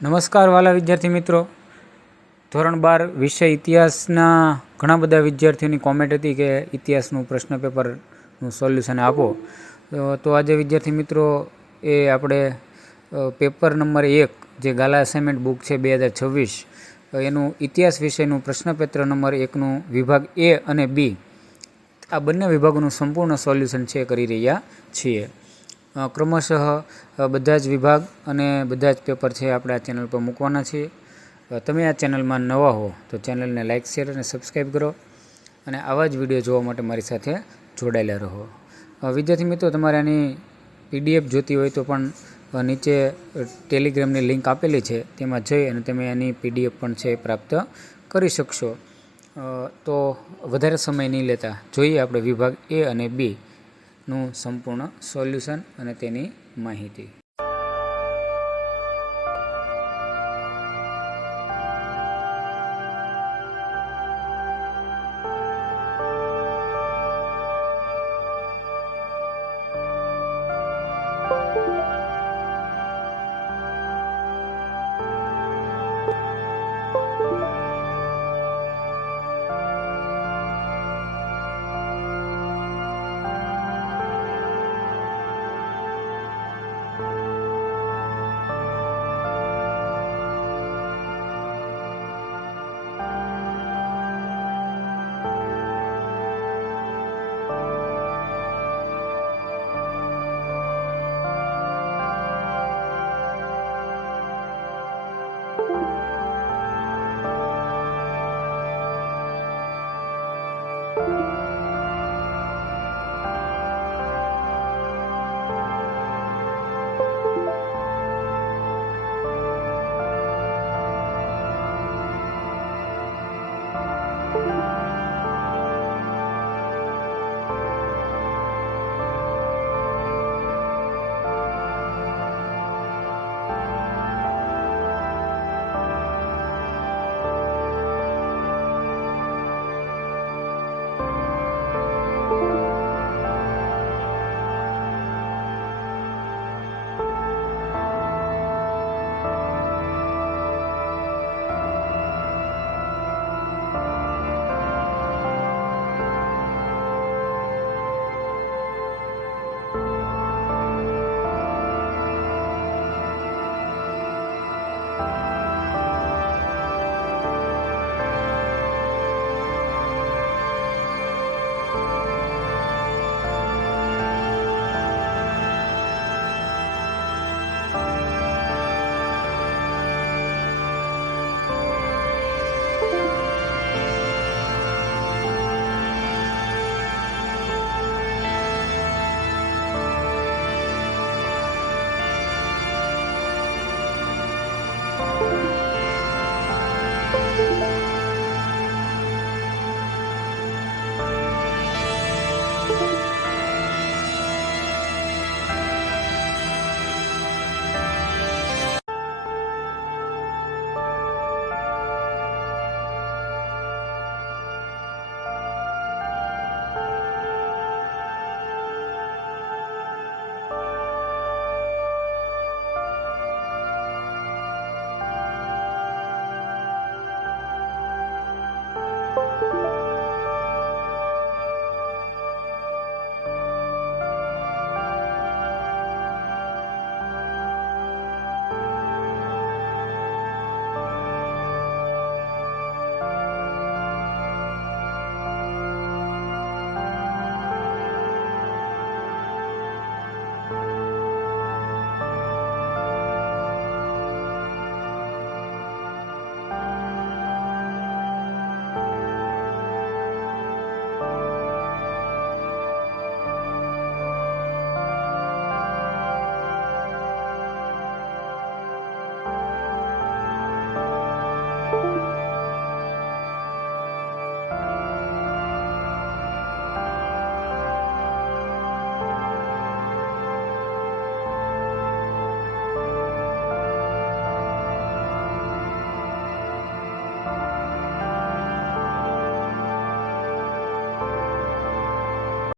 નમસ્કાર વાલા વિદ્યાર્થી મિત્રો, ધોરણ 12 વિષય ઇતિહાસના ઘણા બધા વિદ્યાર્થીઓની કોમેન્ટ હતી કે ઇતિહાસનું પ્રશ્ન પેપરનું સોલ્યુશન આપો. તો આજે વિદ્યાર્થી મિત્રો એ આપણે પેપર નંબર 1 જે ગાલા અસાઇનમેન્ટ બુક છે 2026 એનું ઇતિહાસ વિષયનું પ્રશ્નપત્ર નંબર 1નું વિભાગ A અને B આ બંને વિભાગોનું સંપૂર્ણ સોલ્યુશન છે કરી રહ્યા છીએ. ક્રમશઃ બધા જ વિભાગ અને બધા જ પેપર છે આપણે આ ચેનલ પર મૂકવાના છીએ. તમે આ ચેનલમાં નવા હો તો ચેનલને લાઇક, શેર અને સબસ્ક્રાઈબ કરો અને આવા જ વિડીયો જોવા માટે મારી સાથે જોડાયેલા રહો. વિદ્યાર્થી મિત્રો, તમારે આની PDF જોતી હોય તો પણ નીચે ટેલિગ્રામની લિંક આપેલી છે, તેમાં જઈ અને તમે એની PDF પણ છે પ્રાપ્ત કરી શકશો. તો વધારે સમય નહીં લેતા જોઈએ આપણે વિભાગ A અને B નું સંપૂર્ણ સોલ્યુશન અને તેની માહિતી.